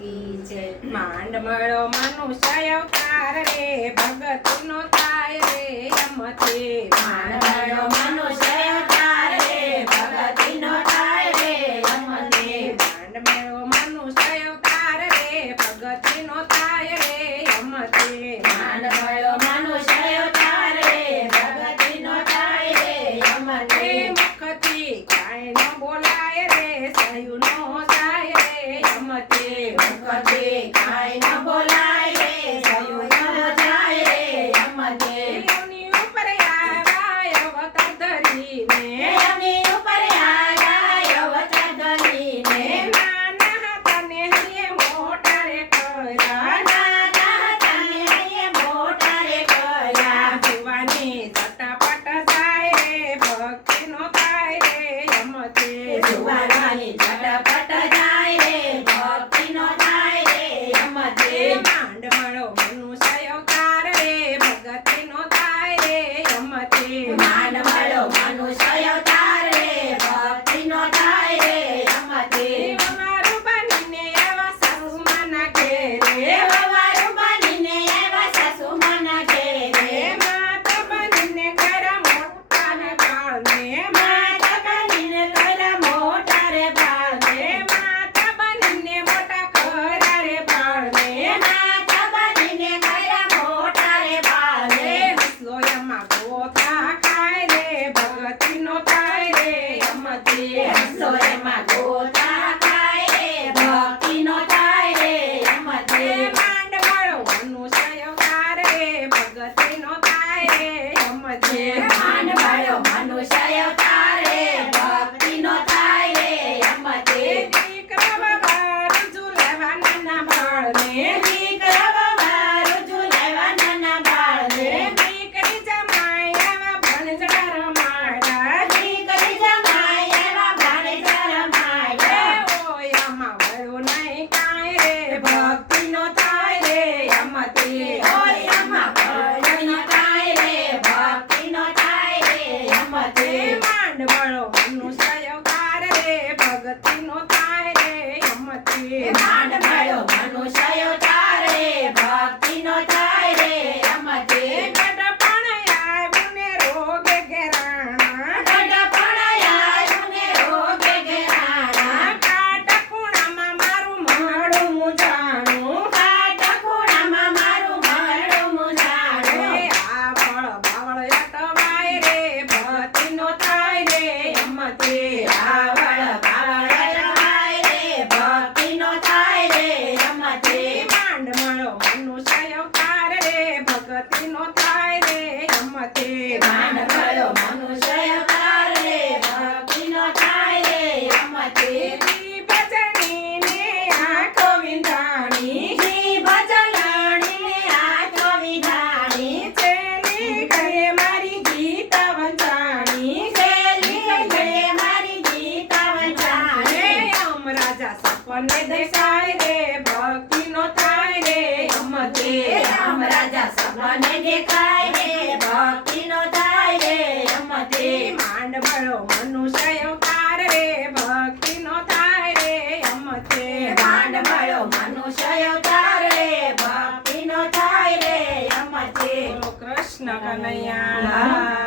કી જય. માંડ મળો મનુષ્ય અવતાર રે ભગતનો થાય રે એમથી. માંડ મળો મનુષ્ય અવતાર રે ભગતિનો થાય રે એમથી. માંડ મળો મનુષ્ય અવતાર રે ભગતનો થાય રે એમથી. માંડ મળો મનુષ્ય અવતાર રે ભગતિનો થાય રે એમથી. મુખથી કાંઈ ન બોલાય રે સહ્યું નો થાય રે એમથી. મુખથી કાંઈ ન બોલાય રે સહ્યું ન જાય રે એમથી. એમની ઉપર આવ્યા અવતાર ધરીને એમની ઉપર આયા અવતાર ધરીને. નાના તને હૈયે મોટા રે કર્યા. નાના તને હૈયે મોટા રે કર્યા. જુવાની ચટાપટ જાય રે ભક્તિનો થાય રે એમથી. જુવાનની ઝટપટ જાય રે ભક્તિનો થાય રે એમથી. માંડ મળો મનુષ્ય અવતાર રે ભગતિનો થાય રે એમથી. માંડ મળો મનુષ્ય અવતાર રે ભક્તિનો થાય રે એમથી. અમારું બનીને એવા સાસુમાના ઘેરે. વવારું બનીને આવ્યા સાસુમાના ઘેરે. માતા બનીને કર્યા મોટા ને બાળને. માતા બનીને કર્યા મોટા રે બાળને. માતા બનીને મોટા કર્યા રે બાળને. માતા બનીને કર્યા મોટા રે બાળને. હસલો એમાં ગોથા ખાય રે ભગતિનો થાય રે એમથી. રસોઈમાં ગોતા ખાય રે ભક્તિનો થાય રે એમથી. માંડ મળો મનુષ્ય અવતાર રે ભગતિનો થાય રે એમથી. માંડ મળ્યો મનુષ્ય અવતાર રે ભક્તિનો થાય રે એમથી. દીકરા બાબા રજૂ લેવા નાના બાળને. દીકરા વવારું ઝુલાવ્યા નાના બાળને. દીકરી જમાય એવા ભણજડા રમાડા. દીકરી જમાય એવા ભાણેજા રમાડ્યા. ઓય આમાં વયો નહીં કાંઈ રે ભક્તિનો થાય રે એમથી. ઓય આમાં ભળનો થાય રે ભક્તિનો થાય રે એમથી. માંડ મળો મનુષ્ય અવતાર રે ભગતિનો થાય રે એમથી. માંડ મળ્યો મનુષ્ય અવતાર રે ભક્તિનો થાય રે એમથી. ગઢપણ આવ્યું ને રોગે ઘેરાણા. ગઢપણ આવ્યું ને રોગે ઘેરાણા. કાટ ખૂણામાં મારું માળું મૂંઝાણું. કાટ ખૂણામાં મારું માળું મૂંઝાણું. આ વળ બાવળ અટવાય રે ભક્તિનો થાય રે એમથી. રાવણ બાવળ રમાય રે ભક્તિનો થાય રે એમથી. માંડ મળો મનુષ્ય અવતાર રે ભગતિનો થાય રે એમથી. માંડ મળ્યો મનુષ્ય અવતાર રે ભક્તિનો થાય રે એમથી. ઈ ભજનીને આંખો વિંધાણી. જીભ જલાણીને આંખો વિંધાણી. છેલ્લી ઘડીએ મારી ગીત વંચાણી. છેલ્લી ઘડીએ મારી ગીત વંચાણી. યમ રાજા સપને દેખાય રે ભક્તિનો થાય રે એમથી. રામ રાજા સપને દેખાય રે ભક્તિનો થાય રે એમથી. માંડ મળો મનુષ્ય અવતાર રે ભક્તિનો થાય રે એમથી. માંડ મળ્યો મનુષ્ય અવતાર રે ભક્તિનો થાય રે એમથી. કૃષ્ણ કનૈયા